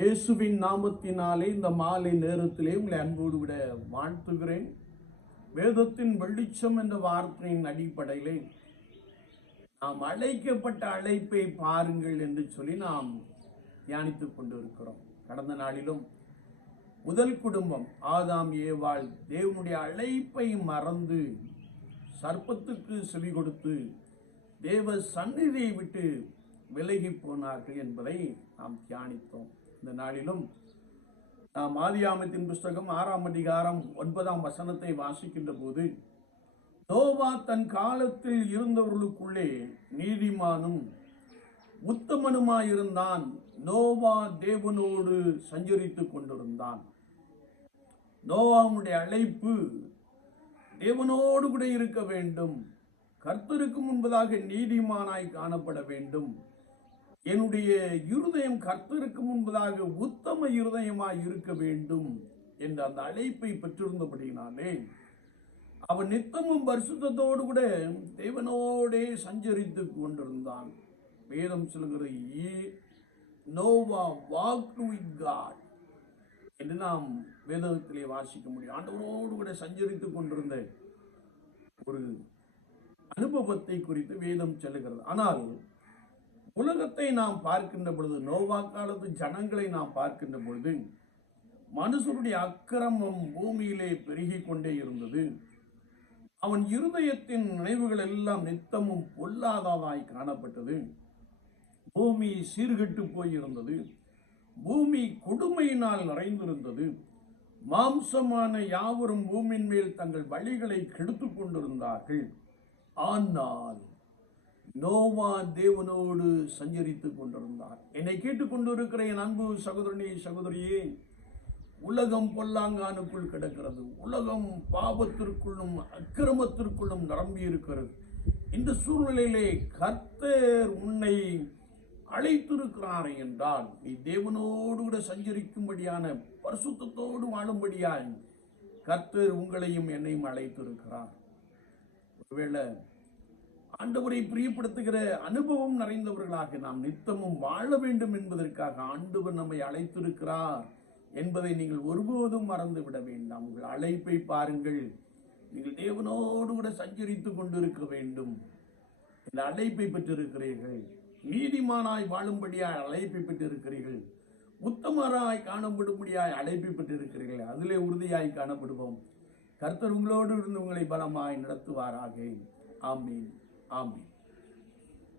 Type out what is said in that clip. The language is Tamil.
இயேசுவின் நாமத்தினாலே இந்த மாலை நேரத்திலே உங்களை அன்போடு விட வாழ்த்துகிறேன். வேதத்தின் வெளிச்சம் என்ற வார்த்தையின் அடிப்படையிலே நாம் அழைக்கப்பட்ட அழைப்பை பாருங்கள் என்று சொல்லி நாம் தியானித்துக் கொண்டிருக்கிறோம். கடந்த நாளிலும் முதல் குடும்பம் ஆதாம் ஏவாள் தேவனுடைய அழைப்பை மறந்து சர்ப்பத்துக்கு செவி கொடுத்து தேவ சந்நிதியை விட்டு விலகி போனார்கள் என்பதை நாம் தியானித்தோம். இந்த நாளிலும் நாம் ஆதியாமத்தின் புஸ்தகம் ஆறாம் அதிகாரம் ஒன்பதாம் வசனத்தை வாசிக்கின்ற போது நோவா தன் காலத்தில் இருந்தவர்களுக்குள்ளே நீதிமானும் உத்தமனுமாயிருந்தான். நோவா தேவனோடு சஞ்சரித்துக் கொண்டிருந்தான். நோவாவுடைய அழைப்பு தேவனோடு கூட இருக்க வேண்டும். கர்த்தருக்கு முன்பதாக நீதிமானாய் காணப்பட வேண்டும். என்னுடைய இருதயம் கர்த்தருக்கு முன்பதாக உத்தம இருதயமாய் இருக்க வேண்டும் என்ற அந்த அழைப்பை பெற்றிருந்தபடினாலே அவன் நித்தமும் பரிசுத்தோடு கூட தேவனோடே சஞ்சரித்து கொண்டிருந்தான். வேதம் சொல்கிறது நோவா வாக் வித் காட் என்று நாம் வேதத்திலே வாசிக்க முடியும். ஆண்டவரோடு கூட சஞ்சரித்துக் கொண்டிருந்த ஒரு அனுபவத்தை குறித்து வேதம் செல்லுகிறது. ஆனால் உலகத்தை நாம் பார்க்கின்ற பொழுது நோவா காலத்து ஜனங்களை நாம் பார்க்கின்ற பொழுது மனுஷருடைய அக்கிரமம் பூமியிலே பெருகிக் கொண்டே இருந்தது. அவன் இருதயத்தின் நினைவுகள் எல்லாம் நித்தமும் பொல்லாததாய் காணப்பட்டது. பூமி சீர்கெட்டு போயிருந்தது. பூமி கொடுமையினால் நிறைந்திருந்தது. மாம்சமான யாவரும் பூமியின் மேல் தங்கள் வழிகளை கெடுத்து கொண்டிருந்தார்கள். ஆனால் நோவா தேவனோடு சஞ்சரித்துக் கொண்டிருந்தார். என்னை கேட்டுக்கொண்டிருக்கிற என் அன்பு சகோதரனே சகோதரியே உலகம் பொல்லாங்கானுக்குள் கிடக்கிறது. உலகம் பாவத்திற்குள்ளும் அக்கிரமத்திற்குள்ளும் நிரம்பி இருக்கிறது இந்த சூழ்நிலையிலே கர்த்தர் உன்னை அழைத்திருக்கிறார் என்றால் நீ தேவனோடு கூட சஞ்சரிக்கும்படியான பரிசுத்தத்தோடு வாழும்படியாய் கர்த்தர் உங்களையும் என்னையும் அழைத்திருக்கிறார். ஒருவேளை ஆண்டவரை பிரியப்படுத்துகிற அனுபவம் நிறைந்தவர்களாக நாம் நித்தமும் வாழ வேண்டும் என்பதற்காக ஆண்டவர் நம்மை அழைத்திருக்கிறார் என்பதை நீங்கள் ஒருபோதும் மறந்து விட வேண்டாம். உங்கள் அழைப்பை பாருங்கள். நீங்கள் தேவனோடு கூட சஞ்சரித்துக் கொண்டிருக்க வேண்டும். இந்த அழைப்பை பெற்றிருக்கிறீர்கள். நீதிமானாய் வாழும்படியாய் அழைப்பை பெற்றிருக்கிறீர்கள். உத்தமராய் காணப்படும்படியாய் அழைப்பை பெற்றிருக்கிறீர்கள். அதிலே உறுதியாய் காணப்படுவோம். கர்த்தர் உங்களோடு இருந்து உங்களை பலமாய் நடத்துவாராக. ஆமீன். ஆமீன்